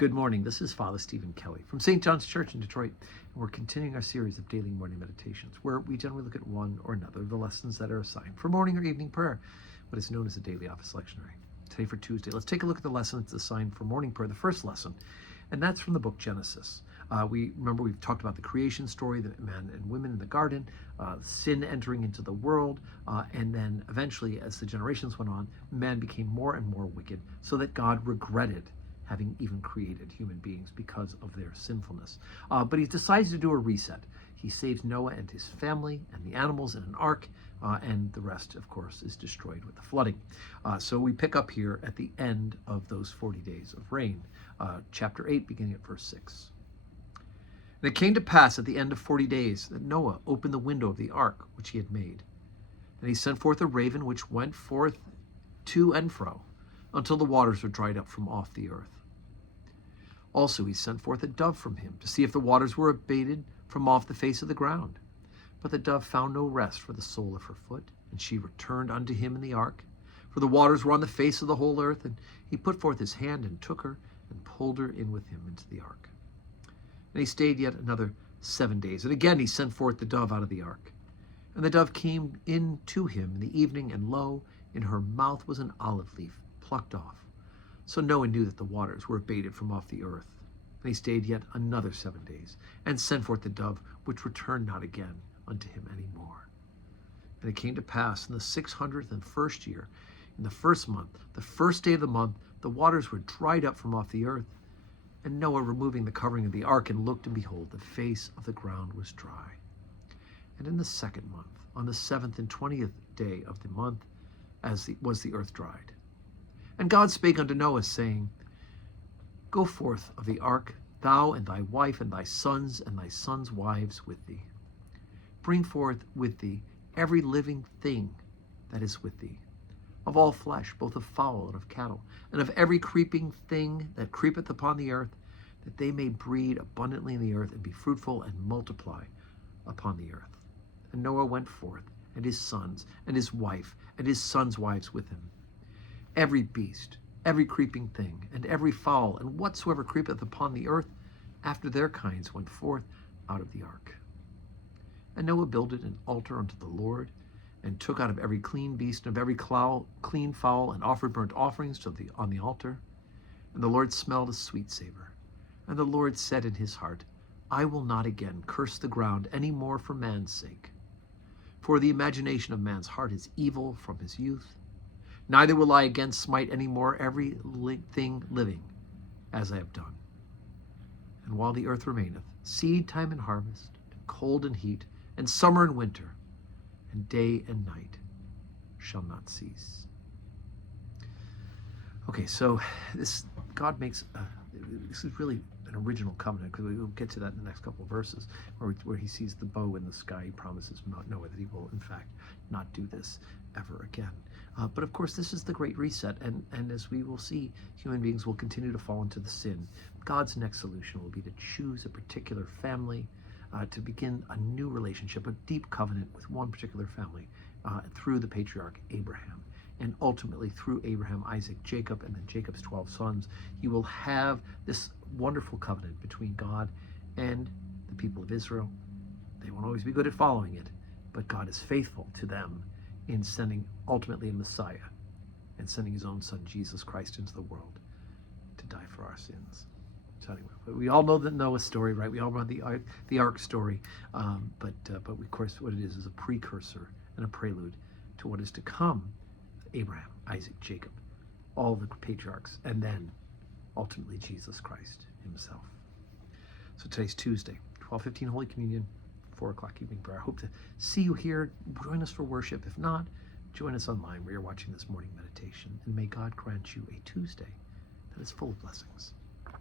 Good morning. This is Father Stephen Kelly from St. John's Church in Detroit, and we're continuing our series of daily morning meditations, where we generally look at one or another of the lessons that are assigned for morning or evening prayer, what is known as a daily office lectionary. Today for Tuesday, let's take a look at the lesson that's assigned for morning prayer, the first lesson, and that's from the book Genesis. We've talked about the creation story, the man and women in the garden, sin entering into the world, and then eventually, as the generations went on, man became more and more wicked, so that God regretted having even created human beings because of their sinfulness. But he decides to do a reset. He saves Noah and his family and the animals in an ark, and the rest, of course, is destroyed with the flooding. So we pick up here at the end of those 40 days of rain, chapter 8, beginning at verse 6. And it came to pass at the end of 40 days that Noah opened the window of the ark which he had made. And he sent forth a raven which went forth to and fro until the waters were dried up from off the earth. Also he sent forth a dove from him to see if the waters were abated from off the face of the ground. But the dove found no rest for the sole of her foot, and she returned unto him in the ark. For the waters were on the face of the whole earth, and he put forth his hand and took her and pulled her in with him into the ark. And he stayed yet another 7 days. And again he sent forth the dove out of the ark. And the dove came in to him in the evening, and lo, in her mouth was an olive leaf plucked off. So Noah knew that the waters were abated from off the earth. And he stayed yet another 7 days, and sent forth the dove, which returned not again unto him any more. And it came to pass in the 601st year, in the first month, the first day of the month, the waters were dried up from off the earth. And Noah, removing the covering of the ark, and looked, and behold, the face of the ground was dry. And in the second month, on the 7th and 20th day of the month, was the earth dried. And God spake unto Noah, saying, Go forth of the ark, thou and thy wife and thy sons wives with thee. Bring forth with thee every living thing that is with thee, of all flesh, both of fowl and of cattle, and of every creeping thing that creepeth upon the earth, that they may breed abundantly in the earth, and be fruitful and multiply upon the earth. And Noah went forth, and his sons, and his wife, and his sons' wives with him. Every beast, every creeping thing, and every fowl, and whatsoever creepeth upon the earth, after their kinds went forth out of the ark. And Noah builded an altar unto the Lord, and took out of every clean beast and of every clean fowl, and offered burnt offerings on the altar. And the Lord smelled a sweet savor. And the Lord said in his heart, I will not again curse the ground any more for man's sake. For the imagination of man's heart is evil from his youth. Neither will I again smite any more every thing living, as I have done. And while the earth remaineth, seed time and harvest, and cold and heat, and summer and winter, and day and night shall not cease. Okay, so God makes, this is really an original covenant, because we'll get to that in the next couple of verses, where he sees the bow in the sky. He promises Noah that he will, in fact, not do this ever again. But of course, this is the great reset, and as we will see, human beings will continue to fall into the sin. God's next solution will be to choose a particular family, to begin a new relationship, a deep covenant with one particular family, through the patriarch Abraham. And ultimately, through Abraham, Isaac, Jacob, and then Jacob's 12 sons, you will have this wonderful covenant between God and the people of Israel. They won't always be good at following it, but God is faithful to them in sending ultimately a Messiah and sending his own son, Jesus Christ, into the world to die for our sins. So anyway, we all know the Noah story, right? We all know the ark story, but of course what it is a precursor and a prelude to what is to come. Abraham, Isaac, Jacob, all the patriarchs, and then ultimately Jesus Christ himself. So today's Tuesday, 12:15 Holy Communion, 4 o'clock evening prayer. I hope to see you here. Join us for worship. If not, join us online where you're watching this morning meditation. And may God grant you a Tuesday that is full of blessings.